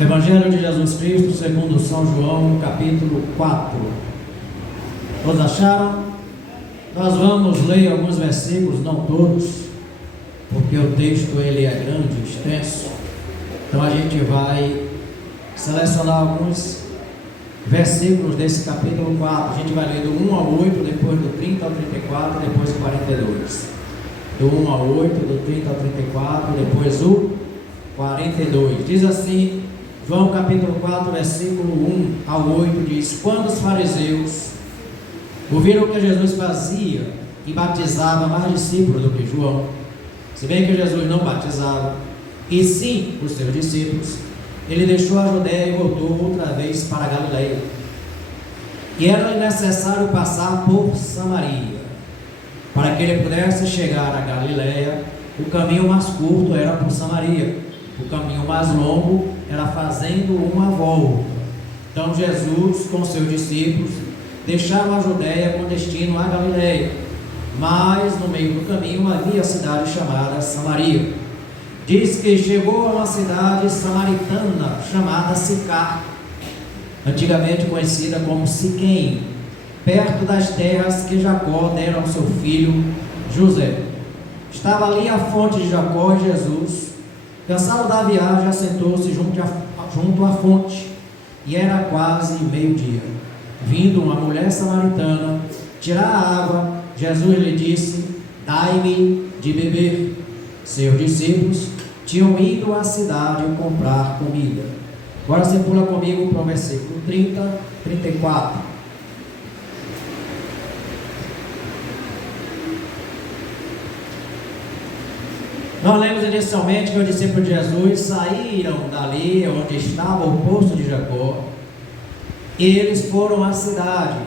Evangelho de Jesus Cristo segundo São João, capítulo 4. Todos acharam? Nós vamos ler alguns versículos, não todos, porque o texto ele é grande, extenso. Então a gente vai selecionar alguns versículos desse capítulo 4. A gente vai ler do 1 ao 8, depois do 30 ao 34, depois do 42. Do 1 ao 8, do 30 ao 34, depois o 42. Diz assim, João capítulo 4, versículo 1 ao 8, diz: quando os fariseus ouviram o que Jesus fazia e batizava mais discípulos do que João, se bem que Jesus não batizava, e sim os seus discípulos, ele deixou a Judéia e voltou outra vez para a Galileia. E era necessário passar por Samaria. Para que ele pudesse chegar a Galileia, o caminho mais curto era por Samaria. O caminho mais longo era fazendo uma volta. Então Jesus, com seus discípulos, deixaram a Judéia com destino a Galileia. Mas no meio do caminho havia a cidade chamada Samaria. Diz que chegou a uma cidade samaritana chamada Sicar, antigamente conhecida como Siquém, perto das terras que Jacó dera ao seu filho José. Estava ali a fonte de Jacó e Jesus, cansado da viagem, assentou-se junto à fonte, e era quase meio-dia. Vindo uma mulher samaritana tirar a água, Jesus lhe disse: dai-me de beber. Seus discípulos tinham ido à cidade comprar comida. Agora você pula comigo para o versículo 30, 34. Nós lemos inicialmente que os discípulos de Jesus saíram dali onde estava o poço de Jacó e eles foram à cidade.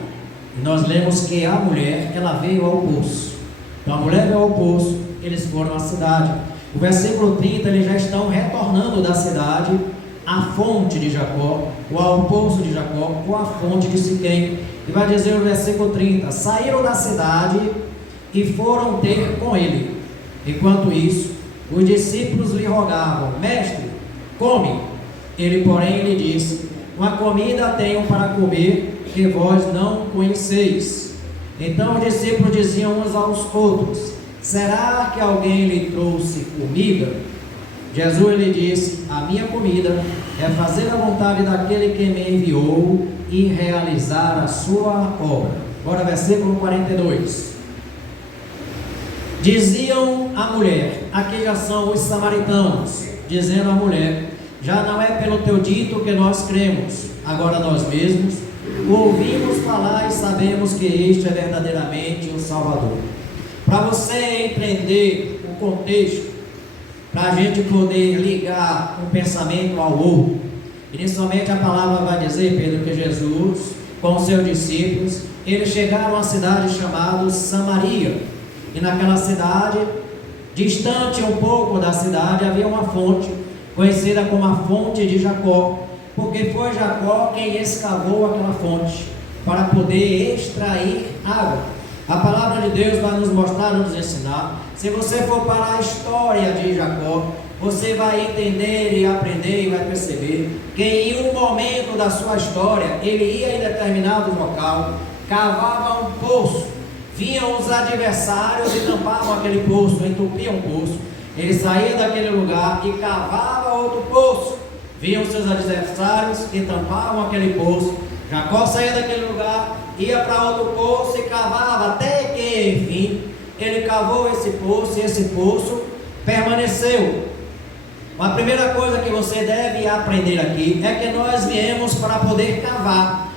E nós lemos que a mulher, ela veio ao poço. Então a mulher veio ao poço, eles foram à cidade. O versículo 30, eles já estão retornando da cidade à fonte de Jacó, ou ao poço de Jacó, ou à fonte de Siquém. E vai dizer o versículo 30, saíram da cidade e foram ter com ele. Enquanto isso, os discípulos lhe rogavam: mestre, come. Ele, porém, lhe disse: uma comida tenho para comer que vós não conheceis. Então os discípulos diziam uns aos outros: será que alguém lhe trouxe comida? Jesus lhe disse: a minha comida é fazer a vontade daquele que me enviou e realizar a sua obra. Agora versículo 42. Diziam à mulher, aqui já são os samaritanos, dizendo à mulher: já não é pelo teu dito que nós cremos, agora nós mesmos o ouvimos falar e sabemos que este é verdadeiramente o Salvador. Para você entender o contexto, para a gente poder ligar um pensamento ao outro, inicialmente a palavra vai dizer, Pedro, que Jesus, com seus discípulos, eles chegaram a uma cidade chamada Samaria. E naquela cidade, distante um pouco da cidade, havia uma fonte, conhecida como a fonte de Jacó, porque foi Jacó quem escavou aquela fonte, para poder extrair água. A palavra de Deus vai nos mostrar, nos ensinar. Se você for para a história de Jacó, você vai entender e aprender e vai perceber que em um momento da sua história, ele ia em determinado local, cavava um poço, vinham os adversários e tampavam aquele poço, entupiam o poço. Ele saía daquele lugar e cavava outro poço. Vinham os seus adversários e tampavam aquele poço. Jacó saía daquele lugar, ia para outro poço e cavava, até que, enfim, ele cavou esse poço e esse poço permaneceu. A primeira coisa que você deve aprender aqui é que nós viemos para poder cavar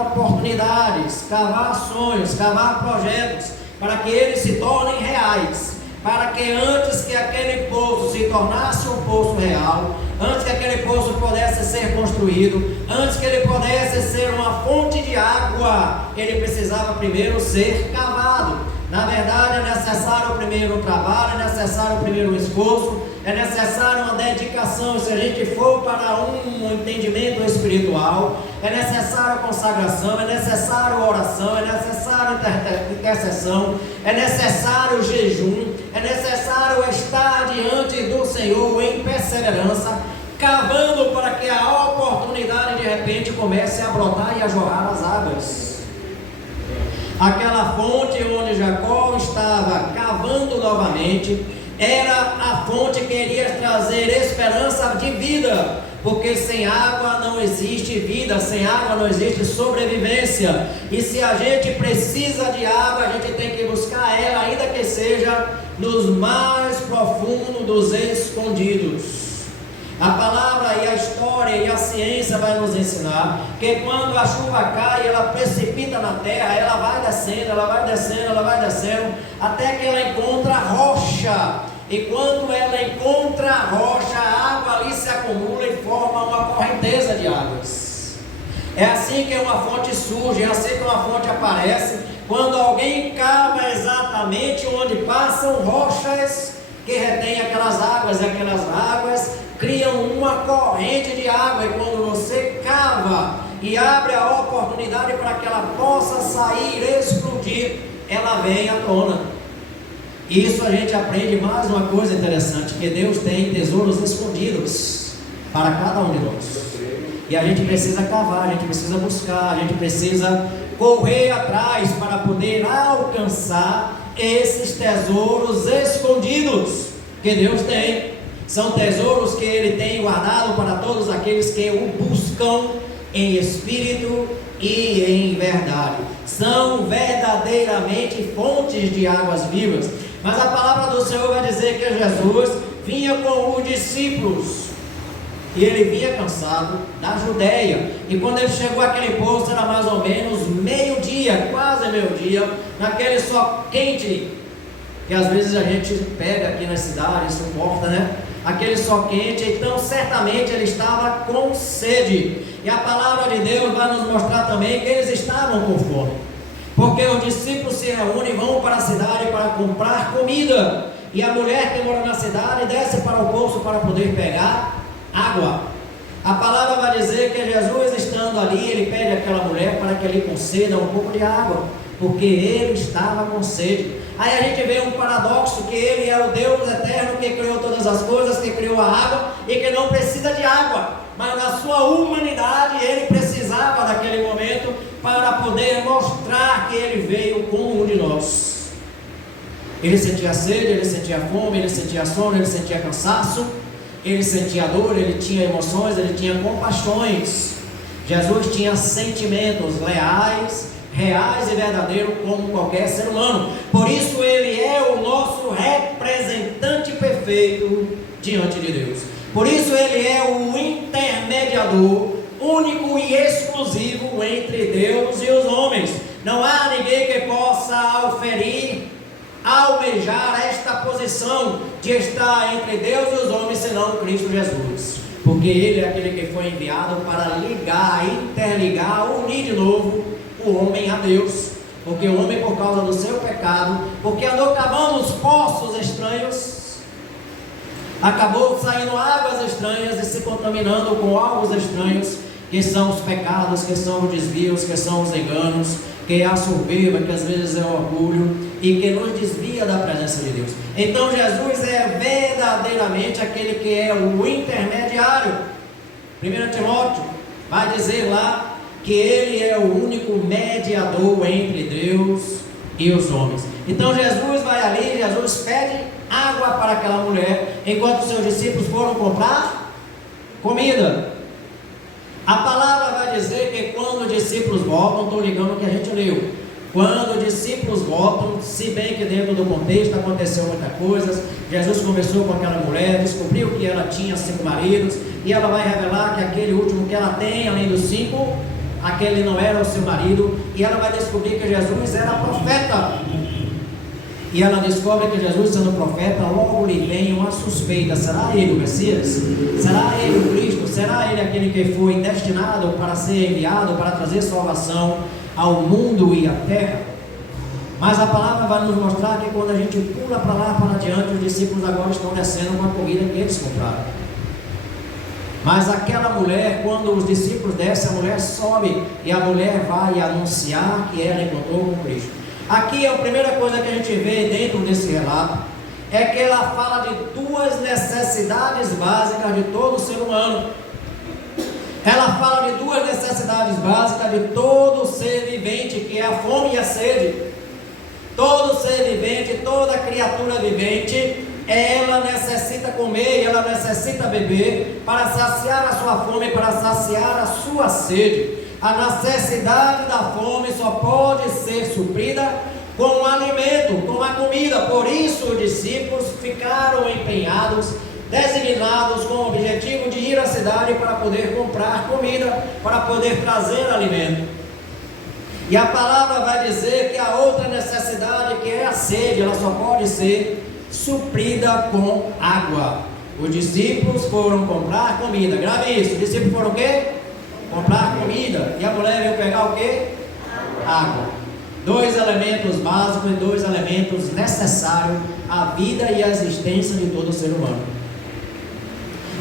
oportunidades, cavar sonhos, cavar projetos, para que eles se tornem reais, para que antes que aquele poço se tornasse um poço real, antes que aquele poço pudesse ser construído, antes que ele pudesse ser uma fonte de água, ele precisava primeiro ser cavado. Na verdade, é necessário primeiro um trabalho, é necessário primeiro um esforço, é necessário uma dedicação. Se a gente for para um entendimento espiritual, é necessário a consagração, é necessário a oração, é necessário a intercessão, é necessário o jejum, é necessário estar diante do Senhor em perseverança, cavando para que repente comece a brotar e a jorrar as águas. Aquela fonte onde Jacó estava cavando novamente era a fonte que iria trazer esperança de vida, porque sem água não existe vida, sem água não existe sobrevivência. E se a gente precisa de água, a gente tem que buscar ela, ainda que seja nos mais profundos dos escondidos. A palavra e a história e a ciência vai nos ensinar que quando a chuva cai, ela precipita na terra, ela vai descendo, ela vai descendo, ela vai descendo, até que ela encontra rocha. E quando ela encontra a rocha, a água ali se acumula e forma uma correnteza de águas. É assim que uma fonte surge, é assim que uma fonte aparece, quando alguém cava exatamente onde passam rochas que retêm aquelas águas, e aquelas águas criam uma corrente de água. E quando você cava e abre a oportunidade para que ela possa sair, explodir, ela vem à tona. Isso a gente aprende mais uma coisa interessante, que Deus tem tesouros escondidos para cada um de nós. E a gente precisa cavar, a gente precisa buscar, a gente precisa correr atrás para poder alcançar esses tesouros escondidos que Deus tem. São tesouros que Ele tem guardado para todos aqueles que o buscam em espírito e em verdade. São verdadeiramente fontes de águas vivas. Mas a palavra do Senhor vai dizer que Jesus vinha com os discípulos. E ele vinha cansado da Judéia. E quando ele chegou àquele posto, era mais ou menos meio-dia, quase meio-dia, naquele sol quente, que às vezes a gente pega aqui na cidade, suporta, né? Aquele sol quente. Então certamente ele estava com sede. E a palavra de Deus vai nos mostrar também que eles estavam com fome, porque os discípulos se reúnem e vão para a cidade para comprar comida. E a mulher que mora na cidade desce para o poço para poder pegar água. A palavra vai dizer que Jesus, estando ali, ele pede àquela mulher para que lhe conceda um pouco de água, porque ele estava com sede. Aí a gente vê um paradoxo, que ele é o Deus eterno que criou todas as coisas, que criou a água e que não precisa de água, mas na sua humanidade ele precisava daquele momento para poder mostrar que ele veio como um de nós. Ele sentia sede, ele sentia fome, ele sentia sono, ele sentia cansaço, ele sentia dor, ele tinha emoções, ele tinha compaixões. Jesus tinha sentimentos reais e verdadeiros, como qualquer ser humano. Por isso ele é o nosso representante perfeito diante de Deus. Por isso ele é o intermediador único e exclusivo entre Deus e os homens. Não há ninguém que possa almejar esta posição de estar entre Deus e os homens, senão Cristo Jesus, porque ele é aquele que foi enviado para ligar, interligar, unir de novo o homem a Deus. Porque o homem, por causa do seu pecado, porque andou cavando os poços estranhos, acabou saindo águas estranhas e se contaminando com algos estranhos, que são os pecados, que são os desvios, que são os enganos, que é a soberba, que às vezes é o orgulho, e que nos desvia da presença de Deus. Então Jesus é verdadeiramente aquele que é o intermediário. 1 Timóteo vai dizer lá que ele é o único mediador entre Deus e os homens. Então Jesus vai ali, Jesus pede água para aquela mulher, enquanto seus discípulos foram comprar comida. A palavra vai dizer que quando os discípulos voltam, estou ligando o que a gente leu, quando os discípulos voltam, se bem que dentro do contexto aconteceu muita coisa, Jesus conversou com aquela mulher, descobriu que ela tinha 5 maridos, e ela vai revelar que aquele último que ela tem, além dos 5, aquele não era o seu marido, e ela vai descobrir que Jesus era profeta. E ela descobre que Jesus, sendo profeta, logo lhe vem uma suspeita: será ele o Messias? Será ele o Cristo? Será ele aquele que foi destinado para ser enviado para trazer salvação ao mundo e à terra? Mas a palavra vai nos mostrar que quando a gente pula para lá, para adiante, os discípulos agora estão descendo com a comida que eles compraram. Mas aquela mulher, quando os discípulos descem, a mulher sobe, e a mulher vai anunciar que ela encontrou com Cristo. Aqui a primeira coisa que a gente vê dentro desse relato é que ela fala de 2 necessidades básicas de todo ser humano. Ela fala de duas necessidades básicas de todo ser vivente, que é a fome e a sede. Todo ser vivente, toda criatura vivente, ela necessita comer, ela necessita beber para saciar a sua fome, para saciar a sua sede. A necessidade da fome só pode ser suprida com o alimento, com a comida. Por isso os discípulos ficaram empenhados, designados com o objetivo de ir à cidade para poder comprar comida, para poder trazer alimento. E a palavra vai dizer que a outra necessidade, que é a sede, ela só pode ser suprida com água. Os discípulos foram comprar comida. Grave isso. Os discípulos foram o quê? Comprar comida. E a mulher veio pegar o quê? Água. Dois elementos básicos e dois elementos necessários à vida e à existência de todo ser humano.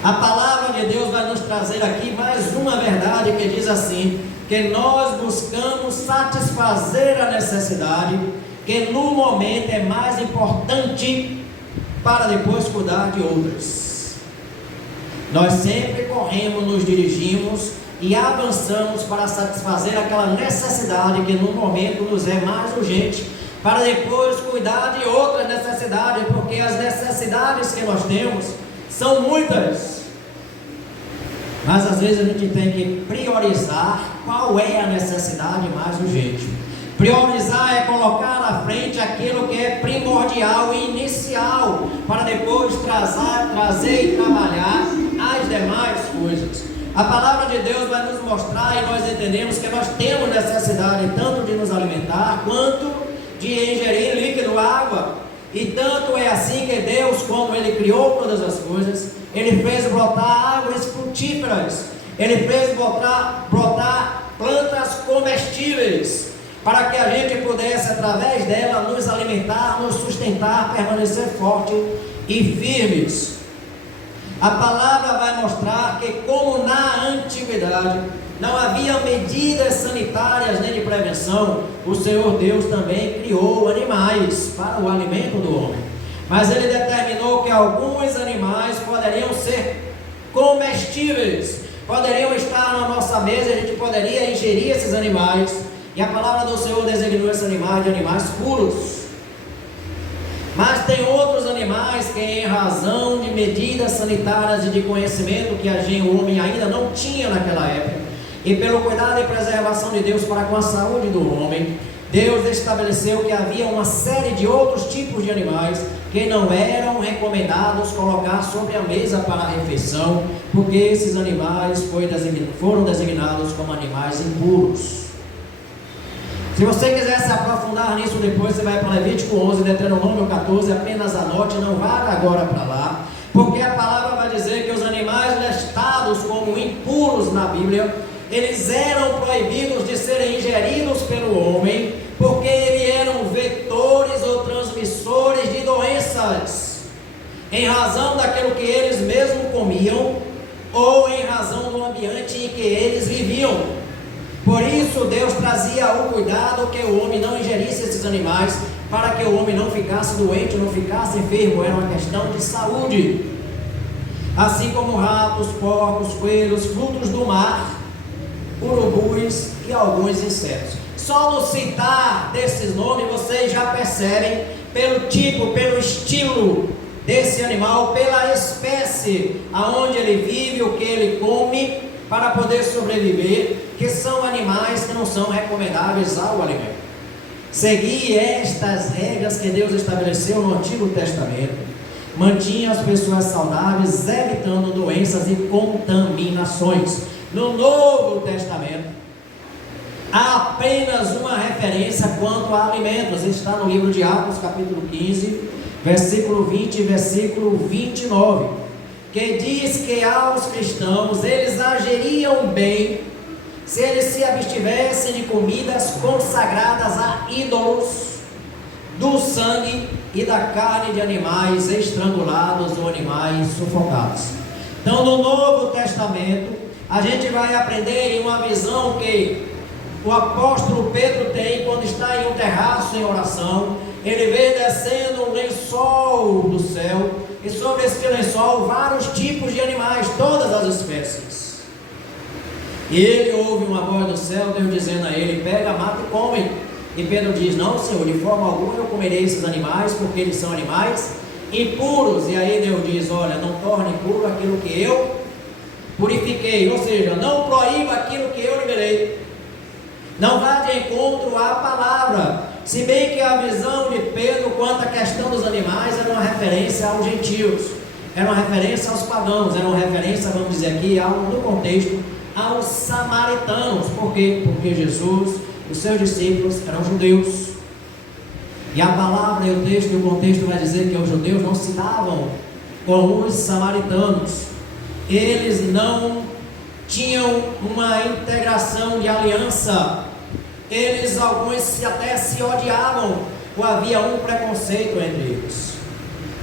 A palavra de Deus vai nos trazer aqui mais uma verdade que diz assim: que nós buscamos satisfazer a necessidade que no momento é mais importante para depois cuidar de outras. Nós sempre corremos, nos dirigimos e avançamos para satisfazer aquela necessidade que no momento nos é mais urgente, para depois cuidar de outras necessidades, porque as necessidades que nós temos são muitas, mas às vezes a gente tem que priorizar qual é a necessidade mais urgente. Priorizar é colocar à frente aquilo que é primordial e inicial, para depois trazer e trabalhar as demais coisas. A palavra de Deus vai nos mostrar, e nós entendemos que nós temos necessidade tanto de nos alimentar, quanto de ingerir líquido, água. E tanto é assim que Deus, como Ele criou todas as coisas, Ele fez brotar árvores frutíferas, Ele fez brotar plantas comestíveis, para que a gente pudesse, através dela, nos alimentar, nos sustentar, permanecer forte e firmes. A palavra vai mostrar que, como na antiguidade não havia medidas sanitárias nem de prevenção, o Senhor Deus também criou animais para o alimento do homem. Mas Ele determinou que alguns animais poderiam ser comestíveis, poderiam estar na nossa mesa, a gente poderia ingerir esses animais. E a palavra do Senhor designou esses animais de animais puros. Mas tem outros animais que, em razão de medidas sanitárias e de conhecimento que o homem ainda não tinha naquela época, e pelo cuidado e preservação de Deus para com a saúde do homem, Deus estabeleceu que havia uma série de outros tipos de animais que não eram recomendados colocar sobre a mesa para a refeição, porque esses animais foram designados como animais impuros. Se você quiser se aprofundar nisso depois, você vai para Levítico 11, Deuteronômio 14, apenas anote, não vá agora para lá, porque a palavra vai dizer que os animais listados como impuros na Bíblia, eles eram proibidos de serem ingeridos pelo homem, porque eles eram vetores ou transmissores de doenças, em razão daquilo que eles mesmos comiam, ou em razão do ambiente em que eles viviam. Por isso Deus trazia o cuidado que o homem não ingerisse esses animais, para que o homem não ficasse doente, não ficasse enfermo. Era uma questão de saúde. Assim como ratos, porcos, coelhos, frutos do mar, urubus e alguns insetos. Só no citar desses nomes vocês já percebem pelo tipo, pelo estilo desse animal, pela espécie aonde ele vive, o que ele come para poder sobreviver, que são animais que não são recomendáveis ao alimento. Seguir estas regras que Deus estabeleceu no Antigo Testamento mantinha as pessoas saudáveis, evitando doenças e contaminações. No Novo Testamento há apenas uma referência quanto a alimentos. Está no livro de Atos, capítulo 15, versículo 20 e versículo 29, que diz que aos cristãos eles agiriam bem se eles se abstivessem de comidas consagradas a ídolos, do sangue e da carne de animais estrangulados ou animais sufocados. Então, no Novo Testamento, a gente vai aprender em uma visão que o apóstolo Pedro tem quando está em um terraço em oração. Ele vê descendo um lençol do céu, e sobre esse lençol vários tipos de animais, todas as espécies. E ele ouve uma voz do céu, Deus dizendo a ele: pega, mata e come. E Pedro diz: não, Senhor, de forma alguma eu comerei esses animais, porque eles são animais impuros. E aí Deus diz: olha, não torne impuro aquilo que eu purifiquei, ou seja, não proíba aquilo que eu liberei. Não vá de encontro à palavra. Se bem que a visão de Pedro quanto à questão dos animais era uma referência aos gentios, era uma referência aos pagãos, era uma referência, vamos dizer aqui, no contexto, aos samaritanos. Por quê? Porque Jesus, os seus discípulos eram judeus. E a palavra e o texto e o contexto vai dizer que os judeus não se davam com os samaritanos. Eles não tinham uma integração de aliança. Eles, alguns até se odiavam, ou havia um preconceito entre eles.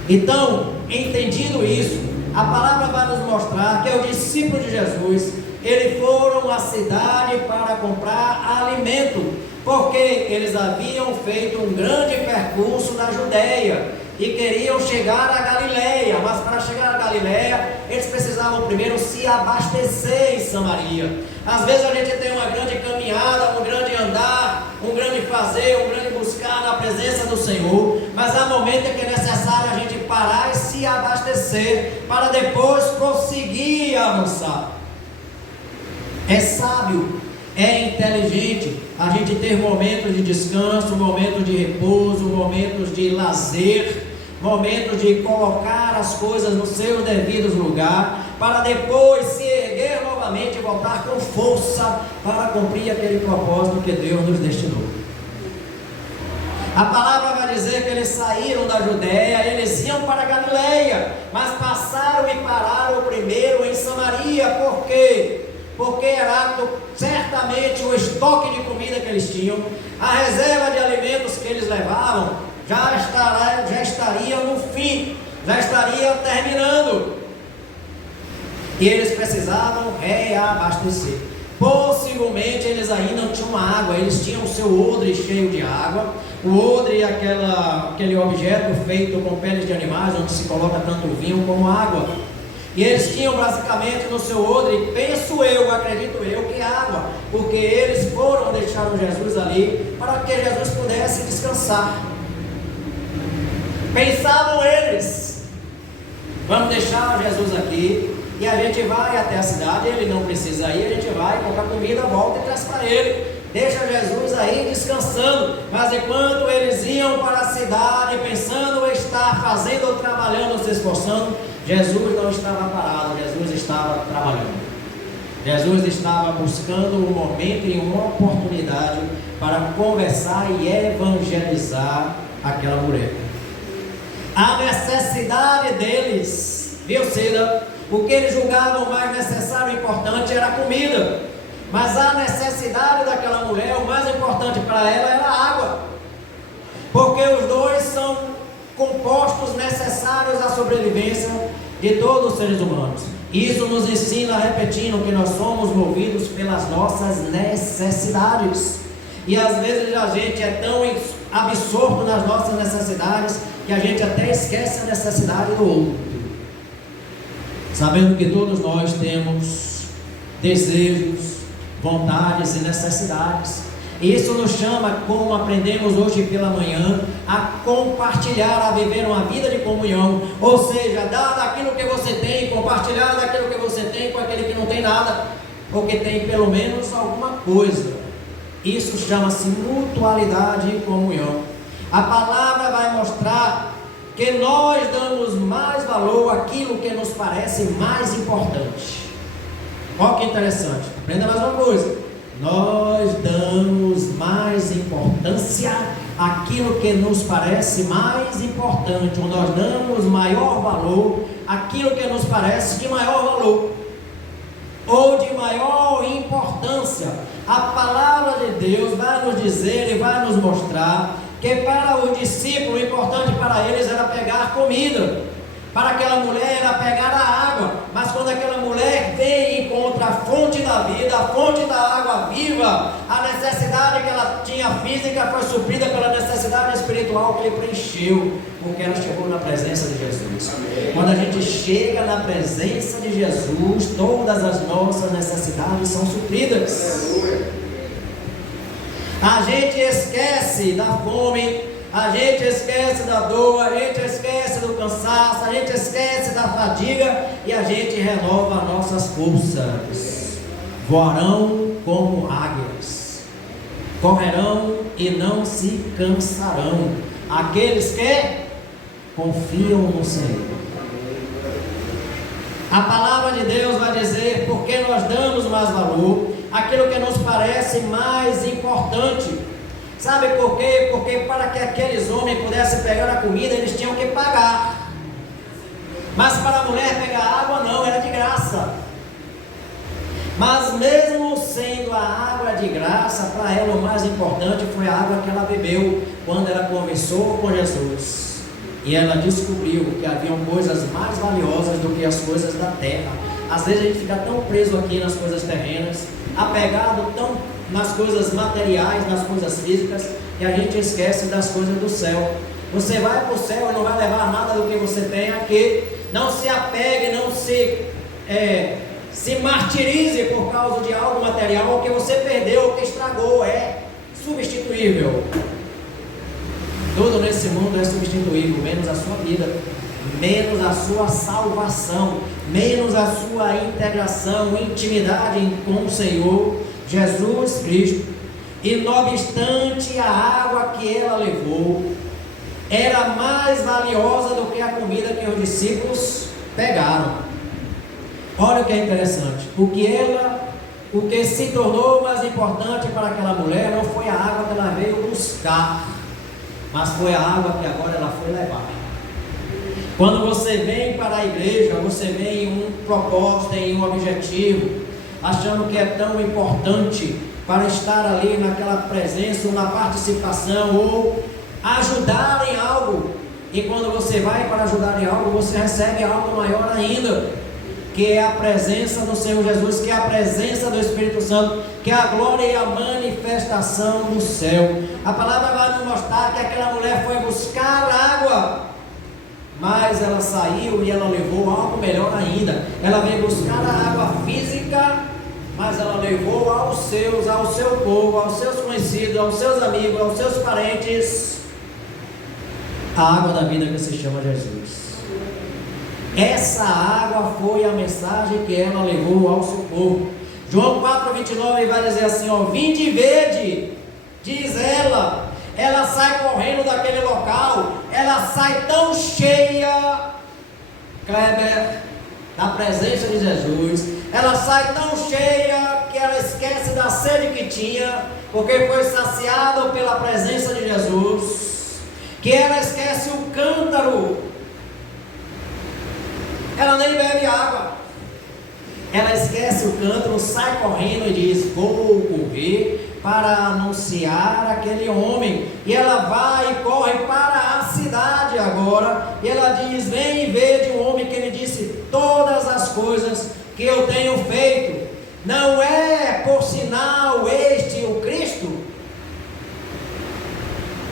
Então, entendido isso, a palavra vai nos mostrar que os discípulos de Jesus, eles foram à cidade para comprar alimento, porque eles haviam feito um grande percurso na Judéia e queriam chegar a Galileia, mas para chegar a Galileia, eles precisavam primeiro se abastecer em Samaria. Às vezes a gente tem uma grande caminhada, um grande andar, um grande fazer, um grande buscar na presença do Senhor, mas há momentos em que é necessário a gente parar e se abastecer, para depois prosseguir a avançar. É sábio, é inteligente a gente ter momentos de descanso, momentos de repouso, momentos de lazer, momentos de colocar as coisas nos seus devidos lugares, para depois se erguer novamente e voltar com força para cumprir aquele propósito que Deus nos destinou. A palavra vai dizer que eles saíram da Judéia, eles iam para Galileia, mas passaram e pararam primeiro em Samaria. Por quê? Porque era certamente o estoque de comida que eles tinham, a reserva de alimentos que eles levavam, já estaria no fim, já estaria terminando, e eles precisavam reabastecer. Possivelmente eles ainda não tinham água, eles tinham o seu odre cheio de água. O odre é aquele objeto feito com peles de animais, onde se coloca tanto vinho como água. E eles tinham basicamente no seu odre, penso eu, acredito eu, que água, porque eles foram deixar Jesus ali para que Jesus pudesse descansar. Pensavam eles: vamos deixar Jesus aqui e a gente vai até a cidade, ele não precisa ir, a gente vai comprar comida, volta e traz para ele, deixa Jesus aí descansando. Mas enquanto eles iam para a cidade pensando estar fazendo ou trabalhando, se esforçando, Jesus não estava parado, Jesus estava trabalhando. Jesus estava buscando um momento e uma oportunidade para conversar e evangelizar aquela mulher. A necessidade deles, viu, Cida? O que eles julgavam mais necessário e importante era a comida, mas a necessidade daquela mulher, o mais importante para ela era a água, porque os dois são compostos necessários à sobrevivência de todos os seres humanos. Isso nos ensina, repetindo, que nós somos movidos pelas nossas necessidades, e às vezes a gente é tão absorto nas nossas necessidades que a gente até esquece a necessidade do outro, sabendo que todos nós temos desejos, vontades e necessidades. Isso nos chama, como aprendemos hoje pela manhã, a compartilhar, a viver uma vida de comunhão, ou seja, dar daquilo que você tem, compartilhar daquilo que você tem com aquele que não tem nada, ou que tem pelo menos alguma coisa. Isso chama-se mutualidade e comunhão. A palavra vai mostrar que nós damos mais valor àquilo que nos parece mais importante. Olha que interessante, aprenda mais uma coisa: nós damos mais importância àquilo que nos parece mais importante, ou nós damos maior valor àquilo que nos parece de maior valor, ou de maior importância. A palavra de Deus vai nos dizer e vai nos mostrar que para o discípulo, o importante para eles era pegar comida. para aquela mulher era pegar a água, mas quando aquela mulher vem e encontra a fonte da vida, a fonte da água viva, a necessidade que ela tinha física foi suprida pela necessidade espiritual que lhe preencheu, porque ela chegou na presença de Jesus. Quando a gente chega na presença de Jesus, todas as nossas necessidades são supridas. A gente esquece da fome, a gente esquece da dor, a gente esquece do cansaço, a gente esquece da fadiga e a gente renova nossas forças. Voarão como águias, correrão e não se cansarão, aqueles que confiam no Senhor. A palavra de Deus vai dizer, porque nós damos mais valor àquilo que nos parece mais importante. Sabe por quê? Porque para que aqueles homens pudessem pegar a comida, eles tinham que pagar. Mas para a mulher pegar água não, era de graça. Mas mesmo sendo a água de graça, para ela o mais importante foi a água que ela bebeu quando ela conversou com Jesus. E ela descobriu que haviam coisas mais valiosas do que as coisas da terra. Às vezes a gente fica tão preso aqui nas coisas terrenas, apegado tão nas coisas materiais, nas coisas físicas, e a gente esquece das coisas do céu. Você vai para o céu e não vai levar nada do que você tem aqui. Não se apegue, não se martirize por causa de algo material que você perdeu, que estragou, é substituível. Tudo nesse mundo é substituível, menos a sua vida, menos a sua salvação, menos a sua integração, intimidade com o Senhor Jesus Cristo. E não obstante a água que ela levou era mais valiosa do que a comida que os discípulos pegaram. Olha o que é interessante, o que se tornou mais importante para aquela mulher não foi a água que ela veio buscar, mas foi a água que agora ela foi levar. Quando você vem para a igreja, você vem em um propósito, em um objetivo, achando que é tão importante para estar ali naquela presença, ou na participação, ou ajudar em algo. E quando você vai para ajudar em algo, você recebe algo maior ainda, que é a presença do Senhor Jesus, que é a presença do Espírito Santo, que é a glória e a manifestação do céu. A palavra vai nos mostrar que aquela mulher foi buscar água, mas ela saiu e ela levou algo melhor ainda. Ela veio buscar a água física, mas ela levou ao seu povo, aos seus conhecidos, aos seus amigos, aos seus parentes, a água da vida que se chama Jesus. Essa água foi a mensagem que ela levou ao seu povo. João 4,29 vai dizer assim, ó: vinde e vede, diz ela. Ela sai correndo daquele local, ela sai tão cheia, Kleber, da presença de Jesus. Ela sai tão cheia que ela esquece da sede que tinha, porque foi saciada pela presença de Jesus, que ela esquece o cântaro. Ela nem bebe água, ela esquece o cântaro, sai correndo e diz: vou correr para anunciar aquele homem. E ela vai e corre para a cidade agora, e ela diz: vem e vede um homem que me disse todas as coisas que eu tenho feito. Não é por sinal este o Cristo?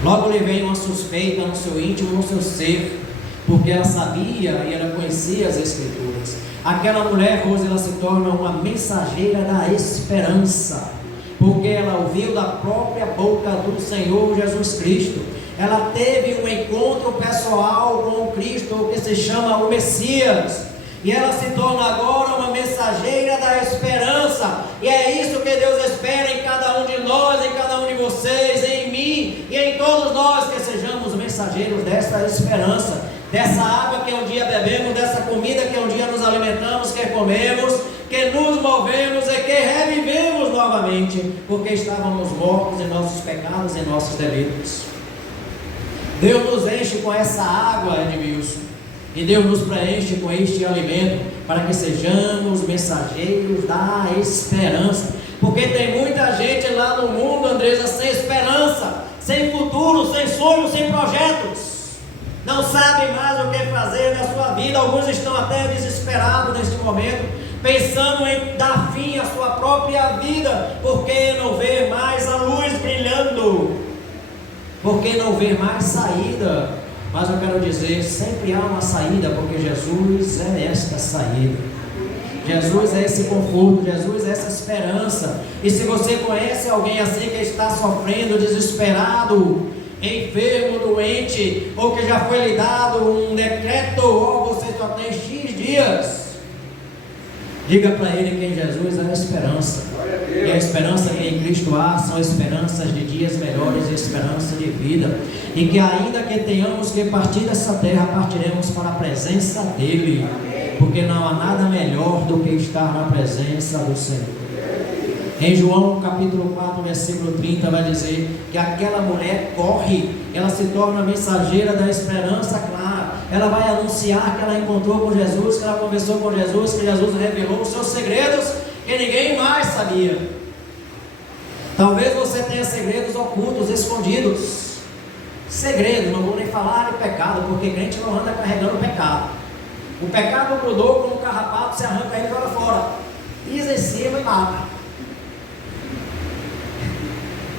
Logo lhe veio uma suspeita no seu íntimo, no seu ser, porque ela sabia e ela conhecia as Escrituras. Aquela mulher, Rose, ela se torna uma mensageira da esperança, porque ela ouviu da própria boca do Senhor Jesus Cristo. Ela teve um encontro pessoal com o Cristo, que se chama o Messias, e ela se torna agora uma mensageira da esperança. E é isso que Deus espera em cada um de nós, em cada um de vocês, em mim e em todos nós, que sejamos mensageiros dessa esperança, dessa água que um dia bebemos, dessa comida que um dia nos alimentamos, que comemos, que nos movemos e que revivemos novamente, porque estávamos mortos em nossos pecados e em nossos delitos. Deus nos enche com essa água, Edmilson, e Deus nos preenche com este alimento, para que sejamos mensageiros da esperança, porque tem muita gente lá no mundo, Andresa, sem esperança, sem futuro, sem sonhos, sem projetos. não sabem mais o que fazer na sua vida. Alguns estão até desesperados neste momento, pensando em dar fim à sua própria vida, porque não vê mais a luz brilhando, porque não vê mais saída. Mas eu quero dizer, sempre há uma saída, porque Jesus é esta saída. Jesus é esse conforto, Jesus é essa esperança. E se você conhece alguém assim que está sofrendo, desesperado, enfermo, doente, ou que já foi lhe dado um decreto, ou você só tem X dias, diga para ele que em Jesus há esperança. E a esperança que em Cristo há são esperanças de dias melhores, esperança de vida. E que ainda que tenhamos que partir dessa terra, partiremos para a presença dEle. Porque não há nada melhor do que estar na presença do Senhor. Em João capítulo 4, versículo 30, vai dizer que aquela mulher corre, ela se torna mensageira da esperança clara. Ela vai anunciar que ela encontrou com Jesus, que ela conversou com Jesus, que Jesus revelou os seus segredos que ninguém mais sabia. Talvez você tenha segredos ocultos, escondidos. Segredo, não vou nem falar de pecado, porque crente não anda carregando pecado. O pecado grudou como um carrapato, você arranca ele e joga fora, pisa em cima e mata.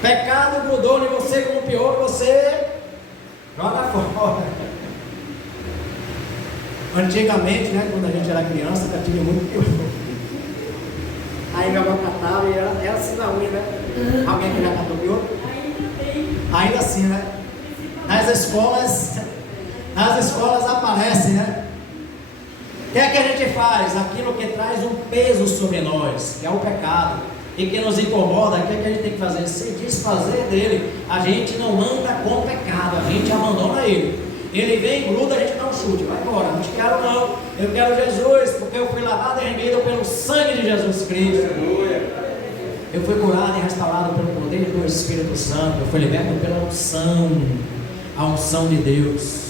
Pecado grudou em você como pior, você joga fora. Antigamente, né, quando a gente era criança, já tinha muito pior. Aí jogava catálogo e era assim na unha, né? Alguém que já catou pior? Ainda assim, né? Nas escolas aparece, né? O que é que a gente faz? Aquilo que traz um peso sobre nós, que é o pecado, e que nos incomoda, o que é que a gente tem que fazer? Se desfazer dele. A gente não anda com o pecado, a gente abandona ele. Ele vem, gruda, a gente dá um chute, vai embora, não te quero não, eu quero Jesus, porque eu fui lavado e remido pelo sangue de Jesus Cristo. Eu fui curado e restaurado pelo poder do Espírito Santo, eu fui liberto pela unção, a unção de Deus.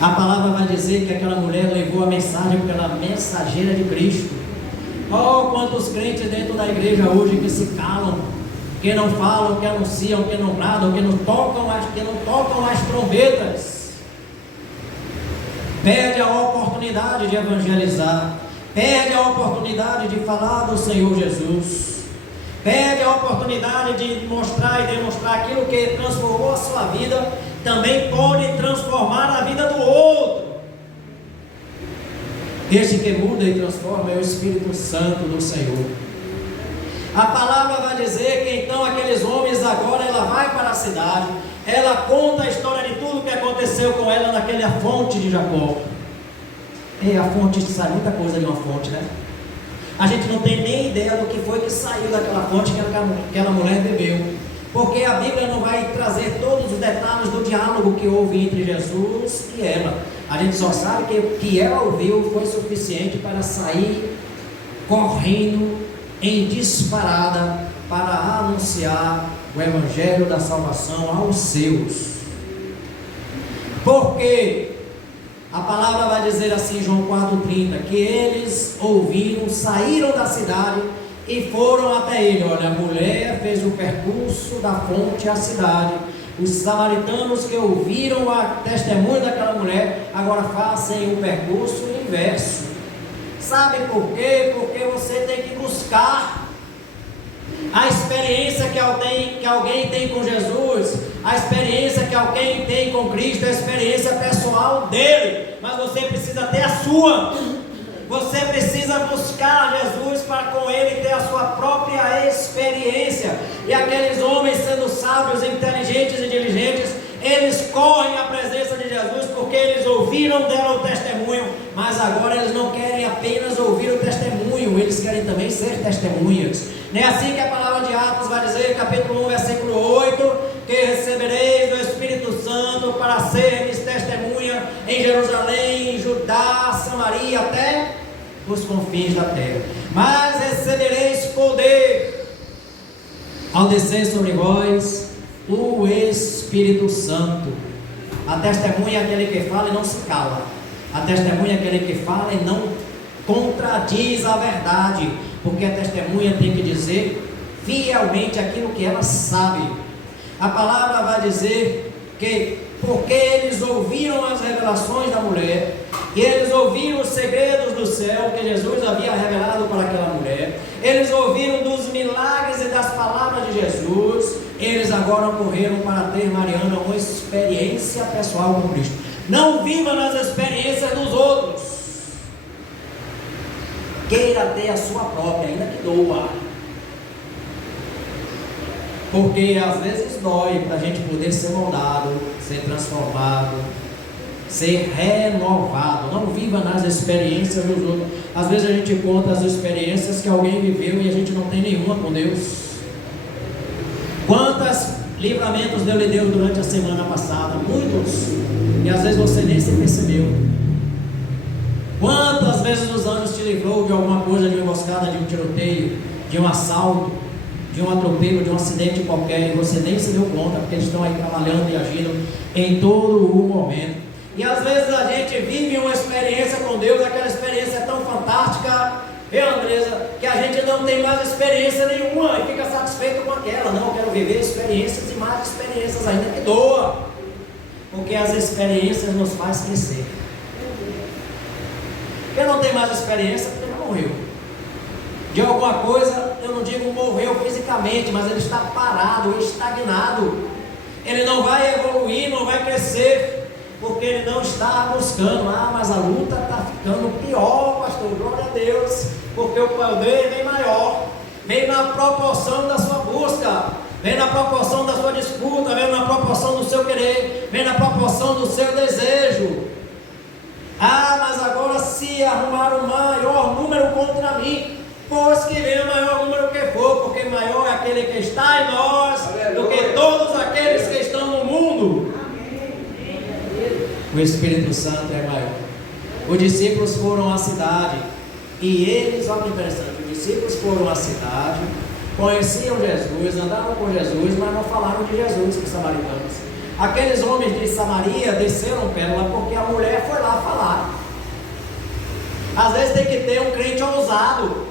A palavra vai dizer que aquela mulher levou a mensagem pela mensageira de Cristo. Oh, quantos crentes dentro da igreja hoje que se calam, que não falam, que anunciam, que não bradam, que não tocam as trombetas. Perde a oportunidade de evangelizar, perde a oportunidade de falar do Senhor Jesus, perde a oportunidade de mostrar e demonstrar aquilo que transformou a sua vida, também pode transformar a vida do outro. Este que muda e transforma é o Espírito Santo do Senhor. A palavra vai dizer que então aqueles homens agora, ela vai para a cidade, ela conta a história de tudo que aconteceu com ela naquela fonte de Jacó. E a fonte, sai muita coisa de uma fonte, né? A gente não tem nem ideia do que foi que saiu daquela fonte que aquela mulher bebeu, porque a Bíblia não vai trazer todos os detalhes do diálogo que houve entre Jesus e ela. A gente só sabe que o que ela ouviu foi suficiente para sair correndo em disparada para anunciar o Evangelho da salvação aos seus. Porque a palavra vai dizer assim, João 4,30, que eles ouviram, saíram da cidade e foram até ele. Olha, a mulher fez o percurso da fonte à cidade. Os samaritanos que ouviram a testemunho daquela mulher, agora fazem o percurso inverso. Sabe por quê? Porque você tem que buscar a experiência que alguém tem com Jesus, a experiência que alguém tem com Cristo, a experiência pessoal dele, mas você precisa ter a sua. Você precisa buscar Jesus para com ele ter a sua própria experiência. E aqueles homens, sendo sábios, inteligentes e diligentes, eles correm à presença de Jesus porque eles ouviram dela o testemunho, mas agora eles não querem apenas ouvir o testemunho, eles querem também ser testemunhas. Não é assim que a palavra de Atos vai dizer, capítulo 1, versículo 8, que recebereis do Espírito Santo para sermos testemunha em Jerusalém, em Judá, Samaria, até os confins da terra. Mas recebereis poder ao descer sobre vós o Espírito Santo. A testemunha é aquele que fala e não se cala. A testemunha é aquele que fala e não contradiz a verdade, porque a testemunha tem que dizer fielmente aquilo que ela sabe. A palavra vai dizer que porque eles ouviram as revelações da mulher, e eles ouviram os segredos do céu que Jesus havia revelado para aquela mulher, eles ouviram dos milagres e das palavras de Jesus. Eles agora correram para ter, Mariana, uma experiência pessoal com Cristo. Não viva nas experiências dos outros, queira ter a sua própria, ainda que doa, porque às vezes dói para a gente poder ser moldado, ser transformado, ser renovado. Não viva nas experiências dos outros. Às vezes a gente conta as experiências que alguém viveu e a gente não tem nenhuma com Deus. Quantos livramentos Deus lhe deu durante a semana passada? Muitos, e às vezes você nem se percebeu. Quantas vezes os anjos te livrou de alguma coisa, de uma emboscada, de um tiroteio, de um assalto, de um atropelo, de um acidente qualquer, e você nem se deu conta, porque eles estão aí trabalhando e agindo em todo o momento. E às vezes a gente vive uma experiência com Deus, aquela experiência é tão fantástica, Andresa, que a gente não tem mais experiência nenhuma e fica satisfeito com aquela. Não, eu quero viver experiências e mais experiências, ainda que doa, porque as experiências nos fazem crescer. Quem não tem mais experiência, porque já morreu. De alguma coisa, eu não digo morreu fisicamente, mas ele está parado, estagnado. Ele não vai evoluir, não vai crescer, porque ele não está buscando. Mas a luta está ficando pior, pastor, glória a Deus, porque o poder vem maior, vem na proporção da sua busca, vem na proporção da sua disputa, vem na proporção do seu querer, vem na proporção do seu desejo. Mas agora se arrumar o maior número contra mim, pois que venha o maior número que for, porque maior é aquele que está em nós, do que todos aqueles que estão no mundo. O Espírito Santo é maior. Os discípulos foram à cidade, e eles, olha que interessante, os discípulos foram à cidade, conheciam Jesus, andaram com Jesus, mas não falaram de Jesus para os samaritanos. Aqueles homens de Samaria desceram pérola porque a mulher foi lá falar. Às vezes tem que ter um crente ousado,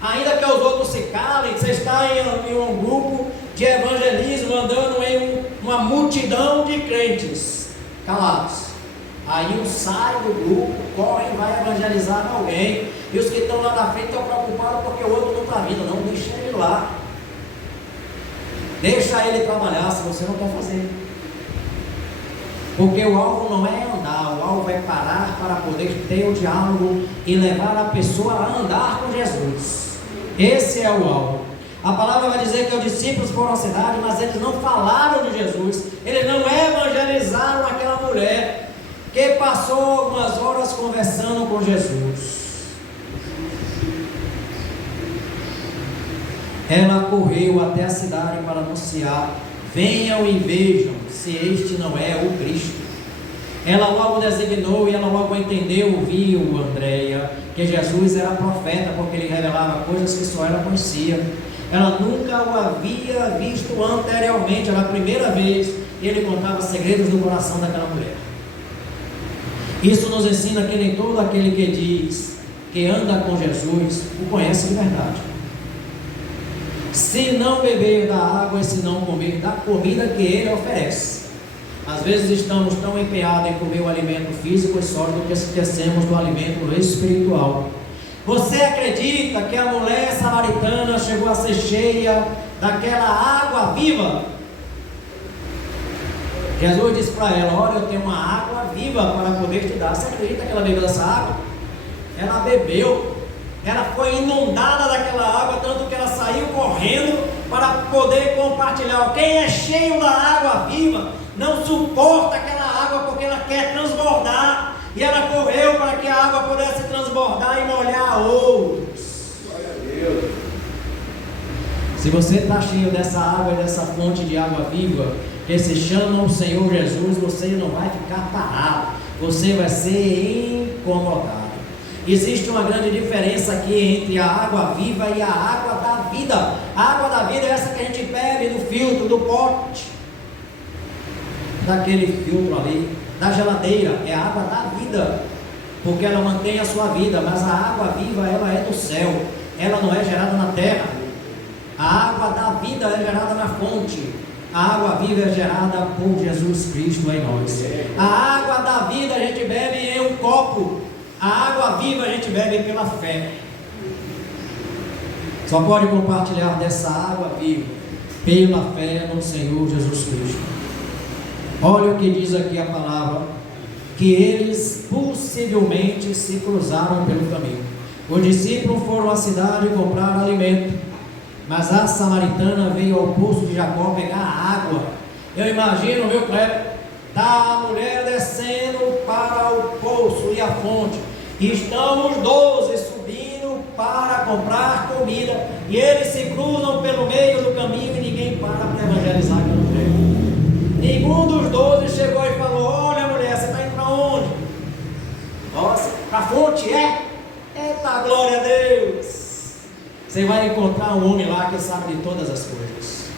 ainda que os outros se calem. Você está em um grupo de evangelismo, andando em uma multidão de crentes calados. Aí um sai do grupo, corre e vai evangelizar alguém, e os que estão lá na frente estão preocupados porque o outro não está vindo. Não, deixa ele lá, deixa ele trabalhar se você não quer fazer, porque o alvo não é andar, o alvo é parar para poder ter o diálogo e levar a pessoa a andar com Jesus. Esse é o alvo. A palavra vai dizer que os discípulos foram à cidade, mas eles não falaram de Jesus, eles não evangelizaram aquela mulher que passou algumas horas conversando com Jesus. Ela correu até a cidade para anunciar: venham e vejam se este não é o Cristo. Ela logo designou e ela logo entendeu, viu, Andréia, que Jesus era profeta, porque ele revelava coisas que só ela conhecia. Ela nunca o havia visto anteriormente, era a primeira vez, e ele contava segredos do coração daquela mulher. Isso nos ensina que nem todo aquele que diz que anda com Jesus o conhece de verdade. Se não beber da água e se não comer da comida que ele oferece. Às vezes estamos tão empenhados em comer o alimento físico e sólido que esquecemos do alimento espiritual. Você acredita que a mulher samaritana chegou a ser cheia daquela água viva? Jesus disse para ela: olha, eu tenho uma água viva para poder te dar. Você acredita que ela bebeu dessa água? Ela bebeu, ela foi inundada daquela água, tanto que ela saiu correndo para poder compartilhar. Quem é cheio da água viva não suporta aquela água, porque ela quer transbordar, e ela correu para que a água pudesse transbordar e molhar outros. Glória a Deus. Se você está cheio dessa água e dessa fonte de água viva que se chama o Senhor Jesus, você não vai ficar parado, você vai ser incomodado. Existe uma grande diferença aqui entre a água viva e a água da vida. A água da vida é essa que a gente bebe do filtro, do pote, daquele filtro ali, da geladeira. É a água da vida, porque ela mantém a sua vida. Mas a água viva, ela é do céu, ela não é gerada na terra. A água da vida é gerada na fonte. A água viva é gerada por Jesus Cristo em nós. A água da vida a gente bebe em um copo. A água viva a gente bebe pela fé. Só pode compartilhar dessa água viva pela fé no Senhor Jesus Cristo. Olha o que diz aqui a palavra, que eles possivelmente se cruzaram pelo caminho. Os discípulos foram à cidade comprar alimento, mas a samaritana veio ao poço de Jacó pegar água. Eu imagino, meu Cleber, tá a mulher descendo para o poço e a fonte, e estão os 12 subindo para comprar comida, e eles se cruzam pelo meio do caminho e ninguém para evangelizar aquela mulher. Nenhum dos 12 chegou e falou: olha mulher, você está indo para onde? Nossa, para a fonte, é? Eita, glória a Deus! Você vai encontrar um homem lá que sabe de todas as coisas.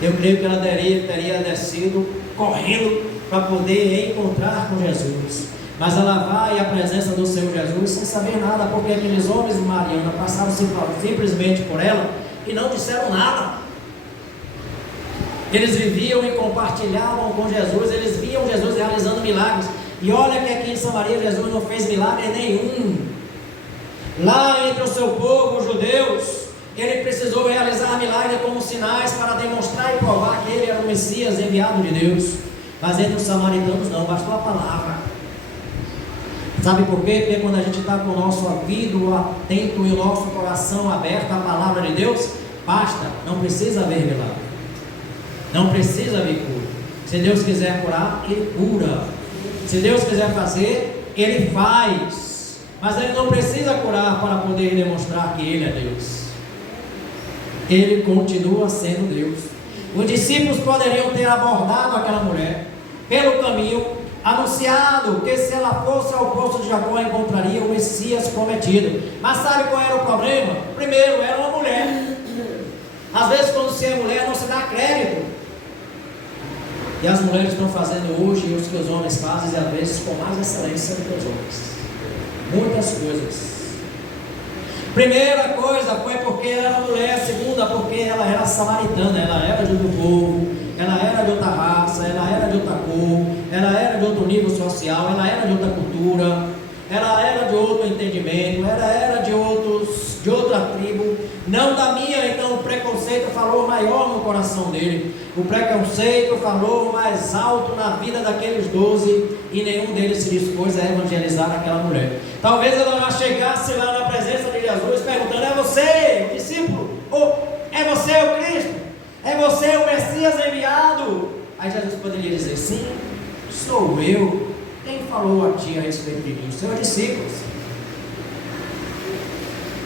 Eu creio que ela teria descido correndo para poder encontrar com Jesus. Mas ela vai à presença do Senhor Jesus sem saber nada, porque aqueles homens de Mariana passaram simplesmente por ela e não disseram nada. Eles viviam e compartilhavam com Jesus, eles viam Jesus realizando milagres. E olha que aqui em Samaria Jesus não fez milagre nenhum. Lá entre o seu povo, os judeus, ele precisou realizar milagres como sinais para demonstrar e provar que ele era o Messias enviado de Deus. Mas entre os samaritanos não, bastou a palavra. Sabe por quê? Porque quando a gente está com o nosso ouvido atento e o nosso coração aberto à palavra de Deus, basta, não precisa haver milagre, não precisa haver cura. Se Deus quiser curar, Ele cura. Se Deus quiser fazer, Ele faz. Mas Ele não precisa curar para poder demonstrar que Ele é Deus. Ele continua sendo Deus. Os discípulos poderiam ter abordado aquela mulher pelo caminho, anunciado que se ela fosse ao poço de Jacó encontraria o Messias prometido. Mas sabe qual era o problema? Primeiro, era uma mulher. Às vezes quando se é mulher não se dá crédito. E as mulheres estão fazendo hoje o que os homens fazem, e às vezes com mais excelência do que os homens. Muitas coisas. Primeira coisa foi porque ela era mulher. Segunda, porque ela era samaritana. Ela era de outro povo, ela era de outra raça, ela era de outra cor, ela era de outro nível social, ela era de outra cultura, ela era de outro entendimento, ela era de outra tribo, não da minha. Então o preconceito falou maior no coração dele. O preconceito falou mais alto na vida daqueles 12, e nenhum deles se dispôs a evangelizar aquela mulher. Talvez ela já chegasse lá na presença de Jesus perguntando: é você o discípulo? Ou é você o Cristo? É você o Messias enviado? Aí Jesus poderia dizer: sim, sou eu. Quem falou a ti a respeito de mim? Os seus discípulos.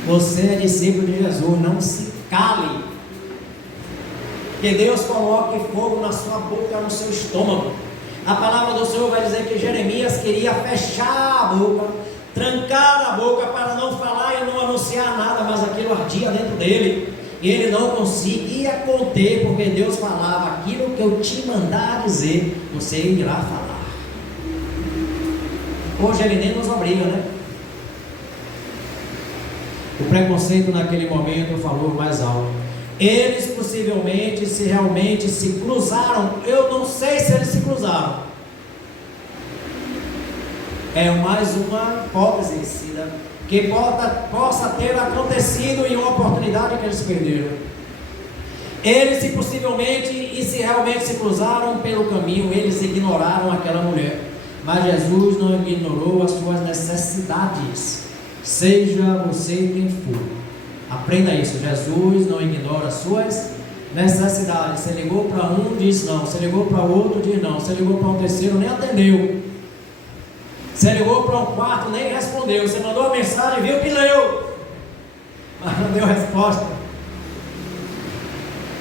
Você é discípulo de Jesus, não se cale. Que Deus coloque fogo na sua boca, no seu estômago. A palavra do Senhor vai dizer que Jeremias queria fechar a boca, trancar a boca para não falar e não anunciar nada, mas aquilo ardia dentro dele. E ele não conseguia conter, porque Deus falava: aquilo que eu te mandar dizer, você irá falar. Hoje ele nem nos obriga, né? O preconceito naquele momento falou mais alto. Eles possivelmente, se realmente se cruzaram, eu não sei se eles se cruzaram. É mais uma hipótese que possa ter acontecido em uma oportunidade que eles perderam. Eles se possivelmente e se realmente se cruzaram pelo caminho, eles ignoraram aquela mulher. Mas Jesus não ignorou as suas necessidades. Seja você quem for, aprenda isso. Jesus não ignora as suas necessidades. Você ligou para um, diz não. Você ligou para outro, diz não. Você ligou para um terceiro, nem atendeu. Você ligou para um quarto, nem respondeu. Você mandou a mensagem, viu que leu, mas não deu resposta.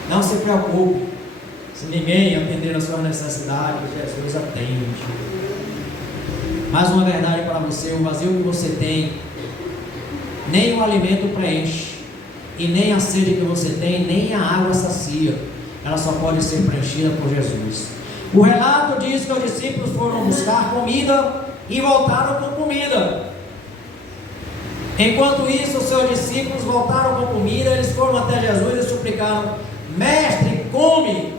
Não se preocupe. Se ninguém atender as suas necessidades, Jesus atende. Mais uma verdade para você: o vazio que você tem, nem o alimento preenche, e nem a sede que você tem, nem a água sacia. Ela só pode ser preenchida por Jesus. O relato diz que os discípulos foram buscar comida e voltaram com comida. Enquanto isso, os seus discípulos voltaram com comida. Eles foram até Jesus e suplicaram: mestre, come.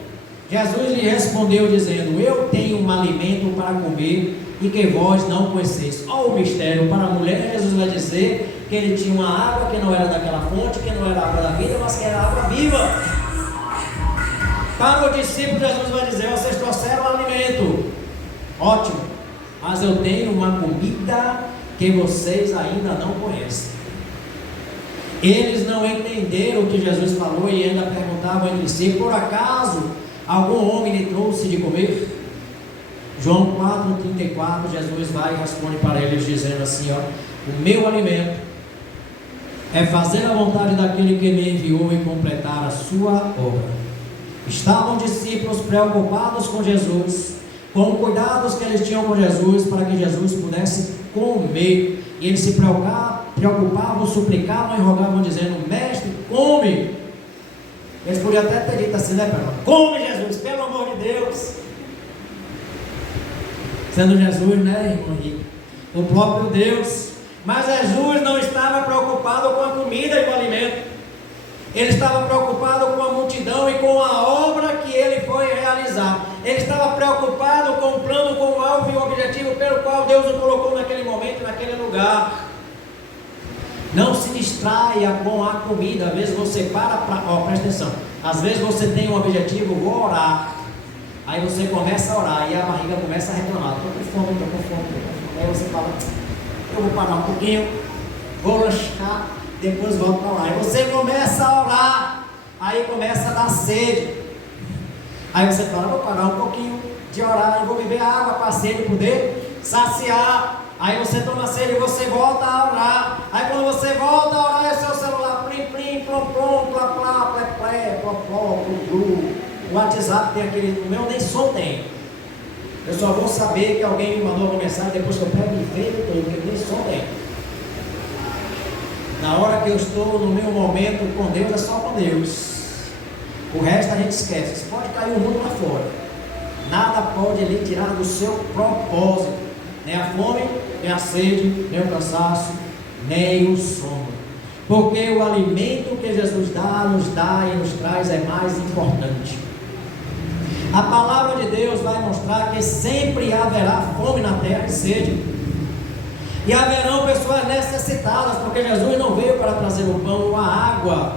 Jesus lhe respondeu dizendo: eu tenho um alimento para comer e que vós não conheceis. Olha o mistério. Para a mulher, Jesus vai dizer que ele tinha uma água que não era daquela fonte, que não era água da vida, mas que era água viva. Para o discípulo, Jesus vai dizer: vocês trouxeram alimento, ótimo, mas eu tenho uma comida que vocês ainda não conhecem. Eles não entenderam o que Jesus falou e ainda perguntavam entre si: por acaso algum homem lhe trouxe de comer? João 4,34, Jesus vai e responde para eles dizendo assim: ó, o meu alimento é fazer a vontade daquele que me enviou e completar a sua obra. Estavam discípulos preocupados com Jesus, com os cuidados que eles tinham com Jesus, para que Jesus pudesse comer. E eles se preocupavam, suplicavam e rogavam, dizendo: mestre, come. Eles podiam até ter dito assim, né, Pedro? Come, Jesus, pelo amor de Deus. Sendo Jesus, né, irmão Henrique, o próprio Deus. Mas Jesus não estava preocupado com a comida e com o alimento. Ele estava preocupado com a multidão e com a obra que ele foi realizar. Ele estava preocupado com o plano, com o alvo e o objetivo pelo qual Deus o colocou naquele momento, naquele lugar. Não se distraia com a comida. Às vezes você presta atenção. Às vezes você tem um objetivo: vou orar. Aí você começa a orar e a barriga começa a reclamar: estou com fome, estou com fome, estou com fome. Aí você fala: eu vou parar um pouquinho, vou lanchar, depois volto para orar. Aí você começa a orar, aí começa a dar sede. Aí você fala: vou parar um pouquinho de orar e vou beber água para a sede poder saciar. Aí você toma sede e você volta a orar. Aí quando você volta a orar, é seu celular: plim, plim, plom, plom, plá, plá, plé, plé, pló, pló, plu, plu. O WhatsApp tem aquele, o meu nem som tem. Eu só vou saber que alguém me mandou uma mensagem depois que eu pego e vejo, porque nem som tem. Na hora que eu estou no meu momento com Deus, é só com Deus. O resto a gente esquece. Você pode cair o mundo lá fora, nada pode lhe tirar do seu propósito. Nem a fome, nem a sede, nem o cansaço, nem o sono. Porque o alimento que Jesus nos dá e nos traz é mais importante. A palavra de Deus vai mostrar que sempre haverá fome na terra e sede. E haverão pessoas necessitadas, porque Jesus não veio para trazer o pão ou a água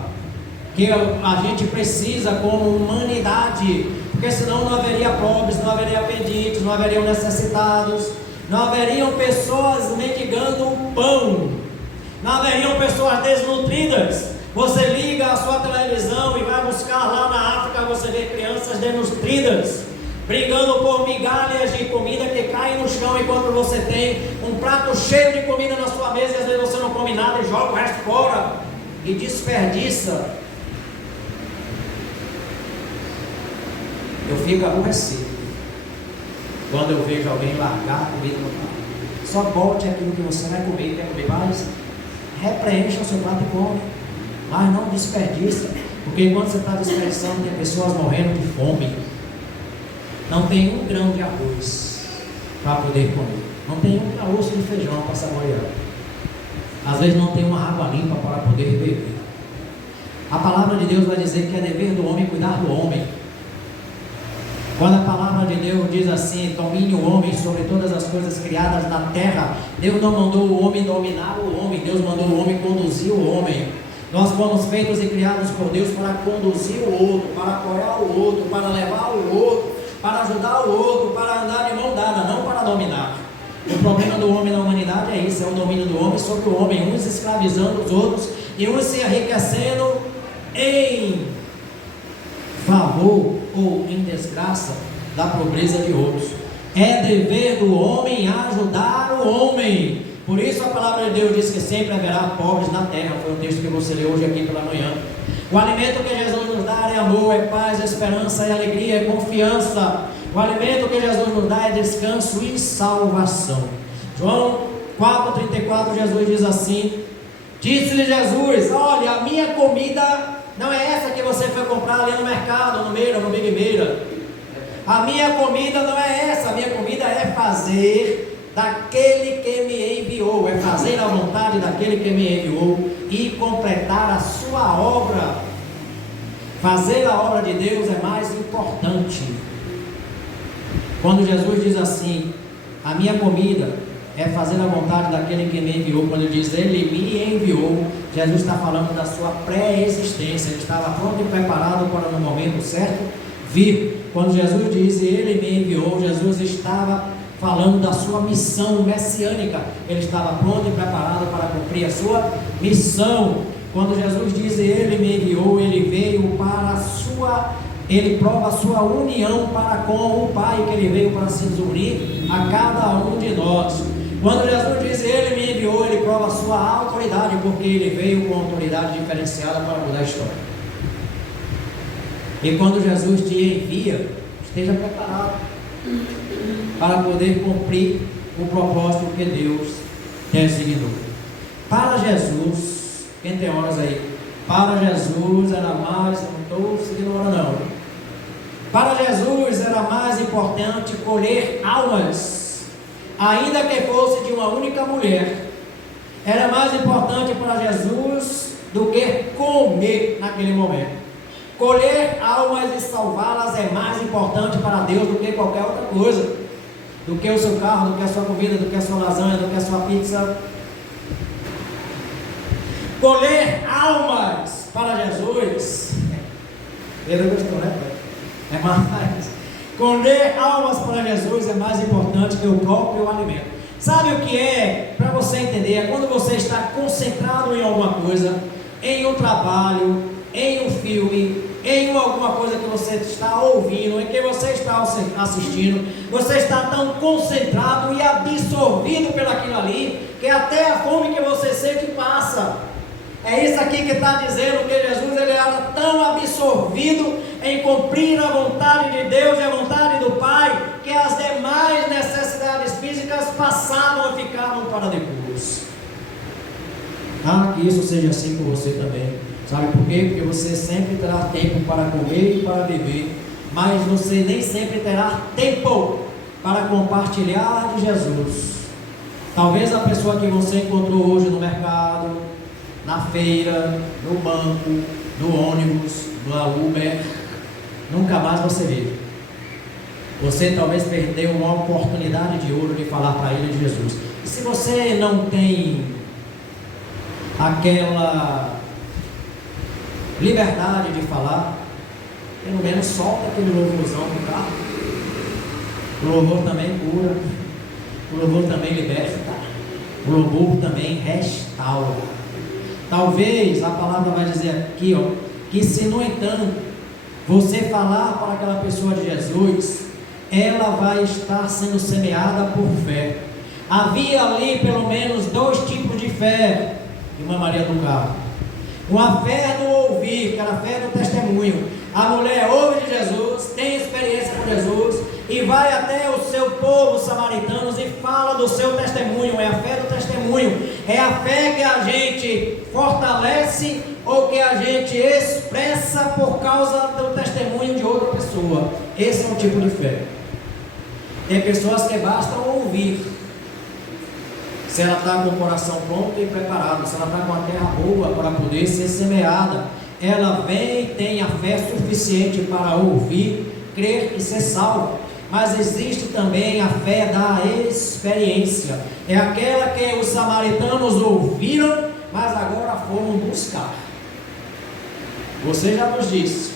que a gente precisa como humanidade. Porque senão não haveria pobres, não haveria pedintes, não haveriam necessitados, não haveriam pessoas mendigando pão, não haveriam pessoas desnutridas. Você liga a sua televisão e vai buscar lá na África, você vê crianças desnutridas, brigando por migalhas de comida que caem no chão, enquanto você tem um prato cheio de comida na sua mesa, e às vezes você não come nada e joga o resto fora e desperdiça. Eu fico aborrecido quando eu vejo alguém largar a comida no prato. Só bote aquilo que você vai comer, quer comer mais, repreencha o seu prato e come, mas não desperdiça, porque enquanto você está desperdiçando, tem pessoas morrendo de fome. Não tem um grão de arroz para poder comer, não tem um caroço de feijão para saborear, às vezes não tem uma água limpa para poder beber. A palavra de Deus vai dizer que é dever do homem cuidar do homem. Quando a palavra de Deus diz assim: domine o homem sobre todas as coisas criadas na terra, Deus não mandou o homem dominar o homem, Deus mandou o homem conduzir o homem. Nós fomos feitos e criados por Deus para conduzir o outro, para apoiar o outro, para levar o outro, para ajudar o outro, para andar de mão dada, não para dominar. O problema do homem na humanidade é isso, é o domínio do homem sobre o homem, uns escravizando os outros e uns se enriquecendo em favor ou em desgraça da pobreza de outros. É dever do homem ajudar o homem. Por isso a palavra de Deus diz que sempre haverá pobres na terra. Foi o texto que você leu hoje aqui pela manhã. O alimento que Jesus nos dá é amor, é paz, é esperança, é alegria, é confiança. O alimento que Jesus nos dá é descanso e salvação. João 4,34, Jesus diz assim: disse-lhe Jesus: olha, a minha comida não é essa que você foi comprar ali no mercado, no Meira, no Big Meira. A minha comida não é essa, a minha comida é fazer daquele que me enviou, é fazer a vontade daquele que me enviou e completar a sua obra. Fazer a obra de Deus é mais importante. Quando Jesus diz assim: a minha comida é fazer a vontade daquele que me enviou. Quando ele diz ele me enviou, Jesus está falando da sua pré-existência. Ele estava pronto e preparado para no momento certo vir. Quando Jesus diz ele me enviou, Jesus estava falando da sua missão messiânica. Ele estava pronto e preparado para cumprir a sua missão. Quando Jesus diz ele me enviou, ele veio para a sua, ele prova a sua união para com o Pai, que ele veio para se unir a cada um de nós. Quando Jesus diz ele me enviou, ele prova a sua autoridade, porque ele veio com autoridade diferenciada para mudar a história. E quando Jesus te envia, esteja preparado para poder cumprir o propósito que Deus designou. Para Jesus, quem tem horas aí? Para Jesus era mais, eu não estou seguindo hora não. Para Jesus era mais importante colher almas, ainda que fosse de uma única mulher. Era mais importante para Jesus do que comer naquele momento. Colher almas e salvá-las é mais importante para Deus do que qualquer outra coisa. Do que o seu carro, do que a sua comida, do que a sua lasanha, do que a sua pizza. Colher almas para Jesus. Pedro gostou, né? É mais. Colher almas para Jesus é mais importante que o próprio alimento. Sabe o que é? Para você entender, é quando você está concentrado em alguma coisa, em um trabalho, em um filme, em alguma coisa que você está ouvindo, em que você está assistindo, você está tão concentrado e absorvido pelaquilo ali, que até a fome que você sente passa. É isso aqui que está dizendo que Jesus ele era tão absorvido em cumprir a vontade de Deus e a vontade do Pai, que as demais necessidades físicas passavam e ficavam para depois. Que isso seja assim com você também. Sabe por quê? Porque você sempre terá tempo para comer e para beber, mas você nem sempre terá tempo para compartilhar de Jesus. Talvez a pessoa que você encontrou hoje no mercado, na feira, no banco, no ônibus, no Uber, nunca mais você vê. Você talvez perdeu uma oportunidade de ouro de falar para ele de Jesus. E se você não tem aquela liberdade de falar, pelo menos solta aquele louvorzão do carro. O louvor também cura, o louvor também liberta, o louvor também restaura. Talvez a palavra vai dizer aqui, que se no entanto você falar para aquela pessoa de Jesus, ela vai estar sendo semeada por fé. Havia ali pelo menos dois tipos de fé, irmã Maria do Carmo. Uma fé do ouvir, que era a fé do testemunho. A mulher ouve de Jesus, tem experiência com Jesus e vai até o seu povo samaritanos e fala do seu testemunho. É a fé do testemunho. É a fé que a gente fortalece ou que a gente expressa por causa do testemunho de outra pessoa. Esse é um tipo de fé. Tem pessoas que bastam ouvir. Se ela está com o coração pronto e preparado, se ela está com a terra boa para poder ser semeada, ela vem e tem a fé suficiente para ouvir, crer e ser salva. Mas existe também a fé da experiência. É aquela que os samaritanos ouviram, mas agora foram buscar. Você já nos disse,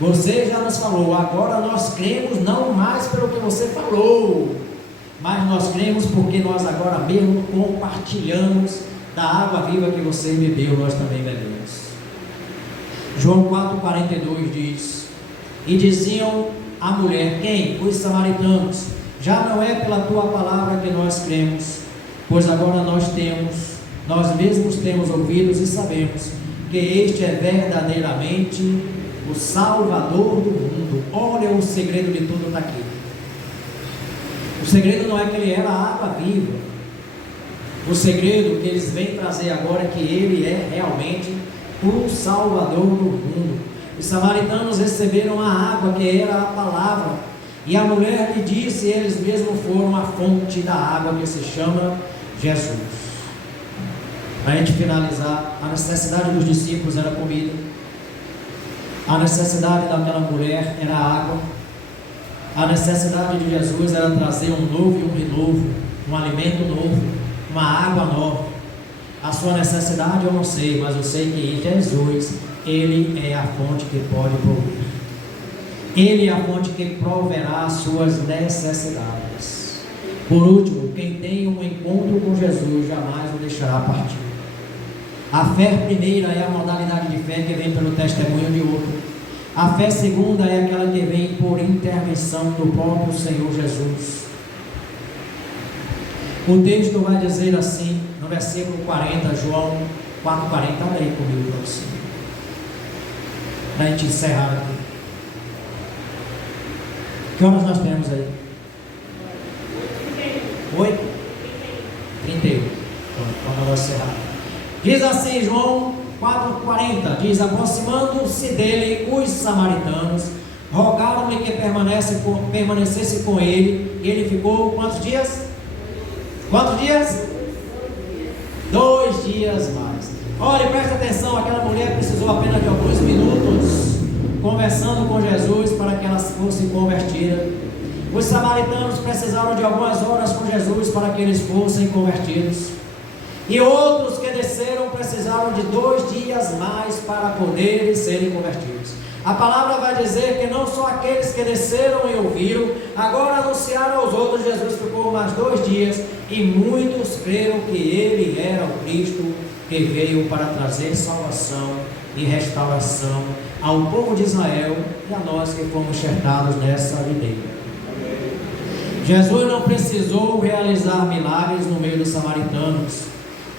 você já nos falou, agora nós cremos não mais pelo que você falou, mas nós cremos porque nós agora mesmo compartilhamos da água viva que você bebeu, nós também bebemos. João 4,42 diz: e diziam a mulher, quem? Os samaritanos, já não é pela tua palavra que nós cremos, pois agora nós mesmos temos ouvidos e sabemos que este é verdadeiramente o Salvador do mundo. Olha, o segredo de tudo está aqui. O segredo não é que ele era a água viva. O segredo que eles vêm trazer agora é que ele é realmente o Salvador do mundo. Os samaritanos receberam a água que era a palavra, e a mulher lhe disse, e eles mesmos foram a fonte da água que se chama Jesus. Para a gente finalizar, a necessidade dos discípulos era comida. A necessidade daquela mulher era água. A necessidade de Jesus era trazer um novo e um renovo, um alimento novo, uma água nova. A sua necessidade eu não sei, mas eu sei que Jesus, Ele é a fonte que pode prover. Ele é a fonte que proverá as suas necessidades. Por último, quem tem um encontro com Jesus jamais o deixará partir. A fé primeira é a modalidade de fé que vem pelo testemunho de outro. A fé segunda é aquela que vem por intervenção do próprio Senhor Jesus. O texto vai dizer assim, no versículo 40, João 4,40, olha aí comigo para você, para a gente encerrar aqui. Que horas nós temos aí? 8? 31. Então vamos encerrar. Diz assim João 4,40, diz: aproximando-se dele os samaritanos, rogaram-lhe que permanecesse com ele, e ele ficou quantos dias? Quantos dias? 2 dias mais. Olha, presta atenção, aquela mulher precisou apenas de alguns minutos conversando com Jesus para que ela fosse convertida. Os samaritanos precisaram de algumas horas com Jesus para que eles fossem convertidos. E outros que desceram precisaram de 2 dias mais para poderem serem convertidos. A palavra vai dizer que não só aqueles que desceram e ouviram, agora anunciaram aos outros. Jesus ficou mais 2 dias e muitos creram que ele era o Cristo que veio para trazer salvação e restauração ao povo de Israel e a nós que fomos enxertados nessa videira. Jesus não precisou realizar milagres no meio dos samaritanos.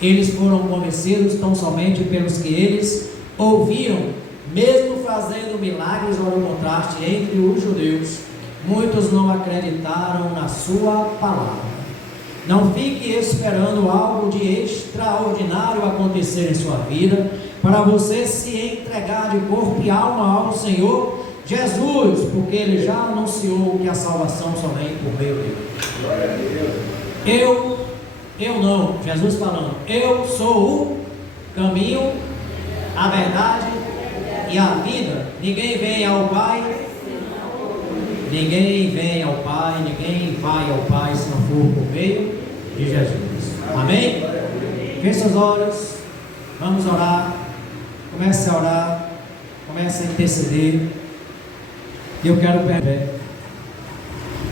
Eles foram convencidos tão somente pelos que eles ouviram, mesmo fazendo milagres. Olha o contraste entre os judeus. Muitos não acreditaram na sua palavra. Não fique esperando algo de extraordinário acontecer em sua vida para você se entregar de corpo e alma ao Senhor Jesus, porque Ele já anunciou que a salvação somente por meio dele. Eu não, Jesus falando, eu sou o caminho, a verdade e a vida. Ninguém vem ao Pai, ninguém vai ao Pai se não for por meio de Jesus. Amém? Feche seus olhos, vamos orar. Comece a orar, comece a interceder. E eu quero perder.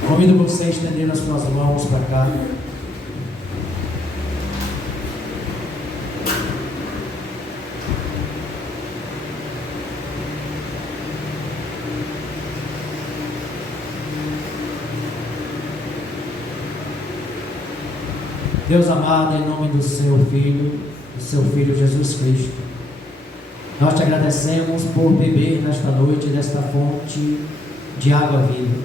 Convido você a estender as suas mãos para cá. Deus amado, em nome do seu Filho Jesus Cristo, nós te agradecemos por beber nesta noite desta fonte de água viva.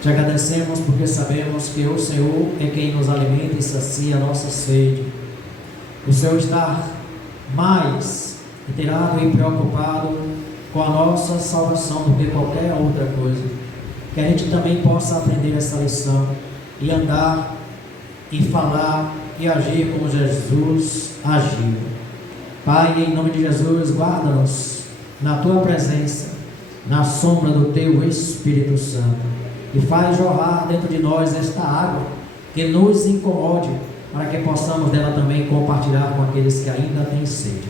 Te agradecemos porque sabemos que o Senhor é quem nos alimenta e sacia a nossa sede. O Senhor está mais inteirado e preocupado com a nossa salvação do que qualquer outra coisa. Que a gente também possa aprender essa lição e andar e falar e agir como Jesus agiu. Pai, em nome de Jesus, guarda-nos na Tua presença, na sombra do Teu Espírito Santo, e faz jorrar dentro de nós esta água que nos incomode, para que possamos dela também compartilhar com aqueles que ainda têm sede.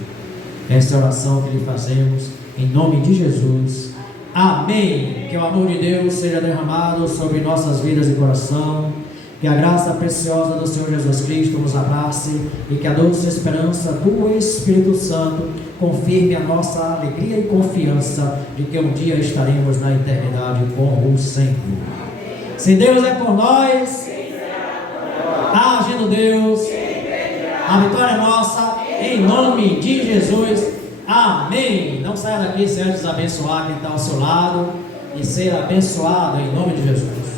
Essa é a oração que lhe fazemos, em nome de Jesus. Amém. Que o amor de Deus seja derramado sobre nossas vidas e coração. Que a graça preciosa do Senhor Jesus Cristo nos abrace e que a doce esperança do Espírito Santo confirme a nossa alegria e confiança de que um dia estaremos na eternidade com o Senhor. Se Deus é por nós, agindo Deus, a vitória é nossa, em nome de Jesus. Amém. Não saia daqui sem antes abençoar quem está ao seu lado e ser abençoado em nome de Jesus.